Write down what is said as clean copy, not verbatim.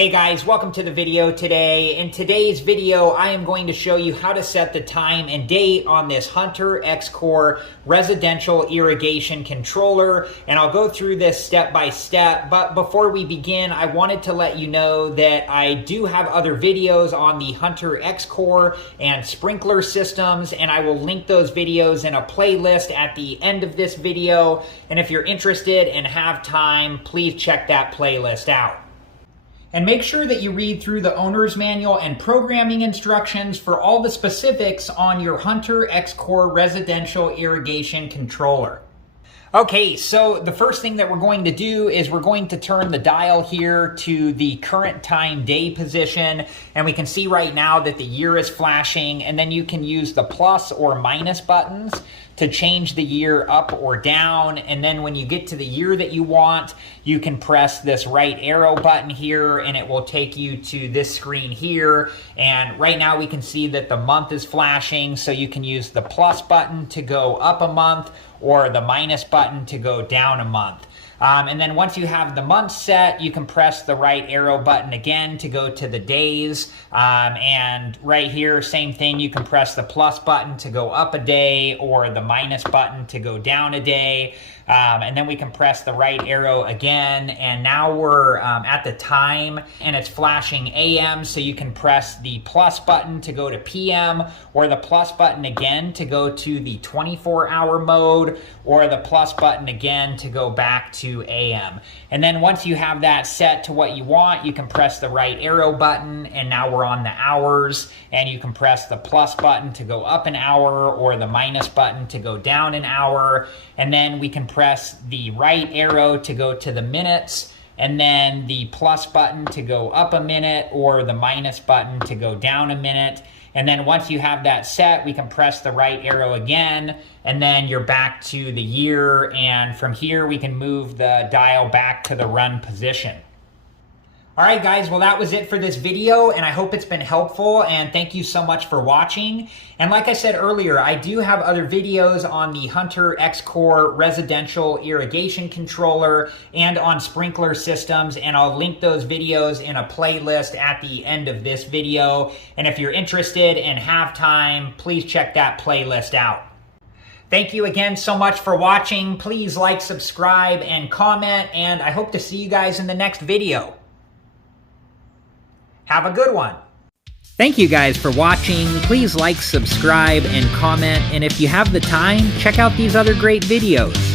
Hey guys, welcome to the video today. In today's video, I am going to show you how to set the time and date on this Hunter X-Core residential irrigation controller, and I'll go through this step by step. But before we begin, I wanted to let you know that I do have other videos on the Hunter X-Core and sprinkler systems, and I will link those videos in a playlist at the end of this video. And if you're interested and have time, please check that playlist out. And make sure that you read through the owner's manual and programming instructions for all the specifics on your Hunter X-Core residential irrigation controller. Okay, so the first thing that we're going to do is we're going to turn the dial here to the current time day position, and we can see right now that the year is flashing, and then you can use the plus or minus buttons to change the year up or down. And then when you get to the year that you want, you can press this right arrow button here and it will take you to this screen here. And right now we can see that the month is flashing, so you can use the plus button to go up a month or the minus button to go down a month. And then once you have the month set, you can press the right arrow button again to go to the days. And right here, same thing, you can press the plus button to go up a day or the minus button to go down a day. And then we can press the right arrow again. And now we're at the time and it's flashing AM. So you can press the plus button to go to PM, or the plus button again to go to the 24-hour mode, or the plus button again to go back to AM. And then once you have that set to what you want, you can press the right arrow button, and now we're on the hours, and you can press the plus button to go up an hour or the minus button to go down an hour. And then we can press the right arrow to go to the minutes, and then the plus button to go up a minute or the minus button to go down a minute. And then once you have that set, we can press the right arrow again, and then you're back to the year. And from here, we can move the dial back to the run position. All right, guys, well, that was it for this video, and I hope it's been helpful, and thank you so much for watching. And like I said earlier, I do have other videos on the Hunter X-Core residential irrigation controller and on sprinkler systems, and I'll link those videos in a playlist at the end of this video. And if you're interested and have time, please check that playlist out. Thank you again so much for watching. Please like, subscribe, and comment, and I hope to see you guys in the next video. Have a good one. Thank you guys for watching. Please like, subscribe, and comment. And if you have the time, check out these other great videos.